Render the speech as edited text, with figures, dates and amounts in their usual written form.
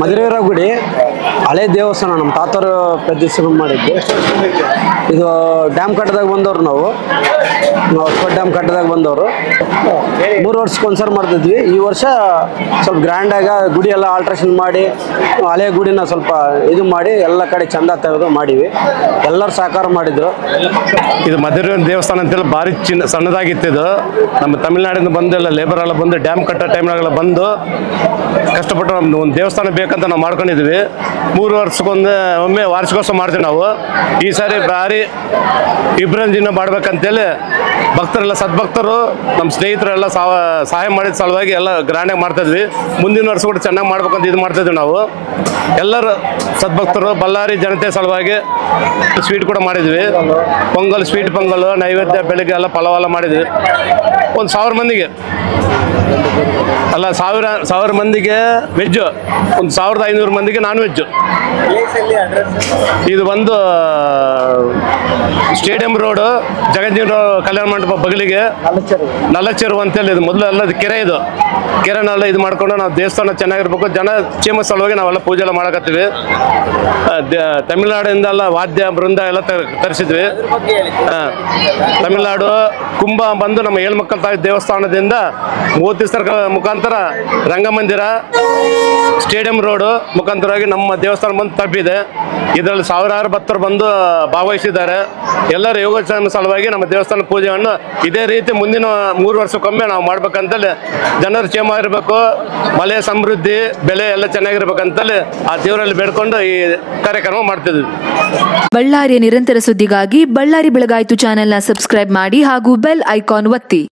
ಮಧುರೇರ ಗುಡಿ ಹಳೆ ದೇವಸ್ಥಾನ ನಮ್ಮ ತಾತರು ಪ್ರತಿಷ್ಠಾಪನೆ ಮಾಡಿದ್ದು. ಇದು ಡ್ಯಾಮ್ ಕಟ್ಟದಾಗ ಬಂದವರು ನಾವು ಡ್ಯಾಮ್ ಕಟ್ಟದಾಗ ಬಂದವರು 3 ವರ್ಷಕ್ಕೊಂದ್ಸರಿ ಮಾಡ್ತಿದ್ವಿ. ಈ ವರ್ಷ ಸ್ವಲ್ಪ ಗ್ರ್ಯಾಂಡಾಗಿ ಗುಡಿ ಎಲ್ಲ ಆಲ್ಟ್ರೇಷನ್ ಮಾಡಿ ಹಳೆ ಗುಡಿನ ಸ್ವಲ್ಪ ಇದು ಮಾಡಿ ಎಲ್ಲ ಕಡೆ ಚಂದ ತೆಗೆದು ಮಾಡಿವಿ. ಎಲ್ಲರೂ ಸಹಕಾರ ಮಾಡಿದ್ರು. ಇದು ಮಧುರೇರ ದೇವಸ್ಥಾನ ಅಂತೆಲ್ಲ ಭಾರಿ ಸಣ್ಣದಾಗಿತ್ತು. ಇದು ನಮ್ಮ ತಮಿಳ್ನಾಡಿಂದ ಬಂದೆಲ್ಲ ಲೇಬರ್ ಎಲ್ಲ ಬಂದು ಡ್ಯಾಮ್ ಕಟ್ಟೋ ಟೈಮ್ನಾಗೆಲ್ಲ ಬಂದು ಕಷ್ಟಪಟ್ಟು ನಮ್ದು ಒಂದು ದೇವಸ್ಥಾನ ಬೇಕಂತ ನಾವು ಮಾಡ್ಕೊಂಡಿದ್ವಿ. 3 ವರ್ಷಕ್ಕೊಮ್ಮೆ ವಾರ್ಷಿಕೋತ್ಸವ ಮಾಡ್ತೀವಿ ನಾವು. ಈ ಸಾರಿ ಭಾರಿ ವಿಜೃಂಭಣೆಯಿಂದ ಮಾಡ್ಬೇಕಂತೇಳಿ ಭಕ್ತರೆಲ್ಲ ಸದ್ಭಕ್ತರು ನಮ್ಮ ಸ್ನೇಹಿತರೆಲ್ಲ ಸಹಾಯ ಮಾಡಿದ ಸಲುವಾಗಿ ಎಲ್ಲ ಗ್ರ್ಯಾಂಡಾಗಿ ಮಾಡ್ತಾಯಿದ್ವಿ. ಮುಂದಿನ ವರ್ಷ ಕೂಡ ಚೆನ್ನಾಗಿ ಮಾಡ್ಬೇಕಂತ ಇದು ಮಾಡ್ತಾಯಿದ್ವಿ ನಾವು. ಎಲ್ಲರೂ ಸದ್ಭಕ್ತರು ಬಳ್ಳಾರಿ ಜನತೆ ಸಲುವಾಗಿ ಸ್ವೀಟ್ ಕೂಡ ಮಾಡಿದ್ವಿ. ಪೊಂಗಲ್, ಸ್ವೀಟ್ ಪೊಂಗಲ್ ನೈವೇದ್ಯ ಬೆಳಿಗ್ಗೆ ಎಲ್ಲ ಪಲಾವೆಲ್ಲ ಮಾಡಿದ್ವಿ. 1000 ಮಂದಿಗೆ ಅಲ್ಲ, 1000 ಮಂದಿಗೆ ವೆಜ್ಜು, 1500 ಮಂದಿಗೆ ನಾನ್ ವೆಜ್ಜು. ಇದು ಬಂದು ಸ್ಟೇಡಿಯಂ ರೋಡು, ಜಗಜ್ಜೀವನ ಕಲ್ಯಾಣ ಮಂಟಪ ಬಗಲಿಗೆ ನಲ್ಲಚೆರು ಅಂತೇಳಿ. ಇದು ಮೊದಲು ಎಲ್ಲ ಕೆರೆ, ಇದು ಕೆರೆನೆಲ್ಲ ಇದು ಮಾಡ್ಕೊಂಡು ನಾವು ದೇವಸ್ಥಾನ ಚೆನ್ನಾಗಿರ್ಬೇಕು, ಜನ ಕ್ಷೇಮ ಸಲುವಾಗಿ ನಾವೆಲ್ಲ ಪೂಜೆ ಎಲ್ಲ ಮಾಡಕತ್ತೀವಿ. ತಮಿಳ್ನಾಡಿಂದ ಎಲ್ಲ ವಾದ್ಯ ಬೃಂದ ಎಲ್ಲ ತರಿಸಿದ್ವಿ. ತಮಿಳ್ನಾಡು ಕುಂಭ ಬಂದು ನಮ್ಮ ಏಳ್ಮಕ್ಕಳ ತಾಯಿ ದೇವಸ್ಥಾನದಿಂದ 30 ಸರ್ಕಲ್ ಮುಖಾಂತರ ರಂಗಮಂದಿರ ಸ್ಟೇಡಿಯಂ ರೋಡು ಮುಖಾಂತರವಾಗಿ ನಮ್ಮ ದೇವಸ್ಥಾನ ಬಂದು ತಪ್ಪಿದೆ. ಇದರಲ್ಲಿ ಸಾವಿರಾರು ಭಕ್ತರು ಬಂದು ಭಾಗವಹಿಸಿದ್ದಾರೆ. ಎಲ್ಲರ ಯೋಗಾಚರಣೆ ಸಲುವಾಗಿ ನಮ್ಮ ದೇವಸ್ಥಾನ ಪೂಜೆಯನ್ನು ಇದೇ ರೀತಿ ಮುಂದಿನ 3 ವರ್ಷಕ್ಕೊಮ್ಮೆ ನಾವು ಮಾಡ್ಬೇಕಂತೇಳಿ, ಜನರು ಕ್ಷೇಮ ಇರಬೇಕು, ಮಳೆ ಸಮೃದ್ಧಿ ಬೆಲೆ ಎಲ್ಲ ಚೆನ್ನಾಗಿರ್ಬೇಕಂತೇಳಿ ಆ ದೇವರಲ್ಲಿ ಬೇಡ್ಕೊಂಡು ಈ ಕಾರ್ಯಕ್ರಮ ಮಾಡ್ತಿದ್ವಿ. ಬಳ್ಳಾರಿಯ ನಿರಂತರ ಸುದ್ದಿಗಾಗಿ ಬಳ್ಳಾರಿ ಬೆಳಗಾಯಿತು ಚಾನೆಲ್ನ ಸಬ್ಸ್ಕ್ರೈಬ್ ಮಾಡಿ ಹಾಗೂ ಬೆಲ್ ಐಕಾನ್ ಒತ್ತಿ.